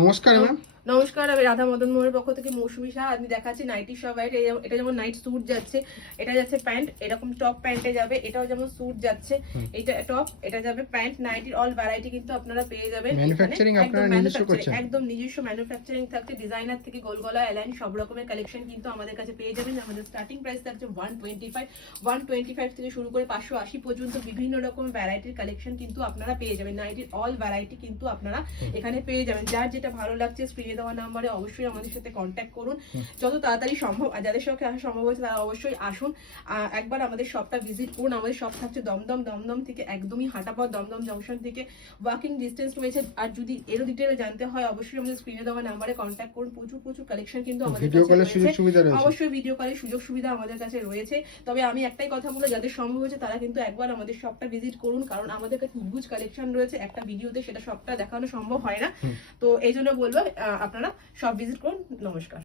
নমস্কার ম্যাম। নমস্কার, আমি রাধা মদন মোহনের পক্ষ থেকে মৌসুমী শাহ। আমি দেখাচ্ছি নাইটি সব হোয়াইট। এটা যেমন নাইট স্যুট যাচ্ছে, এটা যাচ্ছে প্যান্ট, এরকম টপ প্যান্টে যাবে। এটাও যেমন স্যুট যাচ্ছে, এটা টপ, এটা যাবে প্যান্ট। নাইটির অল ভ্যারাইটি কিন্তু আপনারা পেয়ে যাবেন। ম্যানুফ্যাকচারিং আপনারা নিজস্ব করছেন? একদম নিজস্ব ম্যানুফ্যাকচারিং থাকছে। ডিজাইনার থেকে গোলগলা এলাইন সব রকমের কালেকশন কিন্তু আমাদের কাছে পেয়ে যাবেন। আমাদের স্টার্টিং প্রাইস থাকছে 125 থেকে শুরু করে 580 পর্যন্ত বিভিন্ন রকম ভ্যারাইটির কালেকশন কিন্তু আপনারা পেয়ে যাবেন। নাইটির অল ভ্যারাইটি কিন্তু আপনারা এখানে পেয়ে যাবেন। যার যেটা ভালো লাগছে স্ক্রিনে দেওয়া নাম্বারে অবশ্যই আমাদের সাথে কন্ট্যাক্ট করুন যত তাড়াতাড়ি সম্ভব। আর যাদের সঙ্গে আসা সম্ভব হচ্ছে তারা অবশ্যই আসুন, একবার আমাদের শপটা ভিজিট করুন। আমাদের শপ থাকছে দমদম থেকে একদমই হাঁটাপথ, দমদম জংশন থেকে ওয়াকিং ডিস্টেন্স রয়েছে। আর যদি এরও ডিটেলে জানতে হয় অবশ্যই আমাদের স্ক্রিনে দেওয়া নাম্বারে কন্ট্যাক্ট করুন। প্রচুর কালেকশন কিন্তু আমাদের কাছে রয়েছে। অবশ্যই ভিডিও কলের সুযোগ সুবিধা আমাদের কাছে রয়েছে। তবে আমি একটাই কথা বলবো, যাদের সম্ভব হচ্ছে তারা কিন্তু একবার আমাদের শপটা ভিজিট করুন, কারণ আমাদের কাছে হিউজ কালেকশন রয়েছে। একটা ভিডিওতে সেটা সবটা দেখানো সম্ভব হয় না, তো এই জন্য বলবো আপনারা সব ভিজিট করুন। নমস্কার।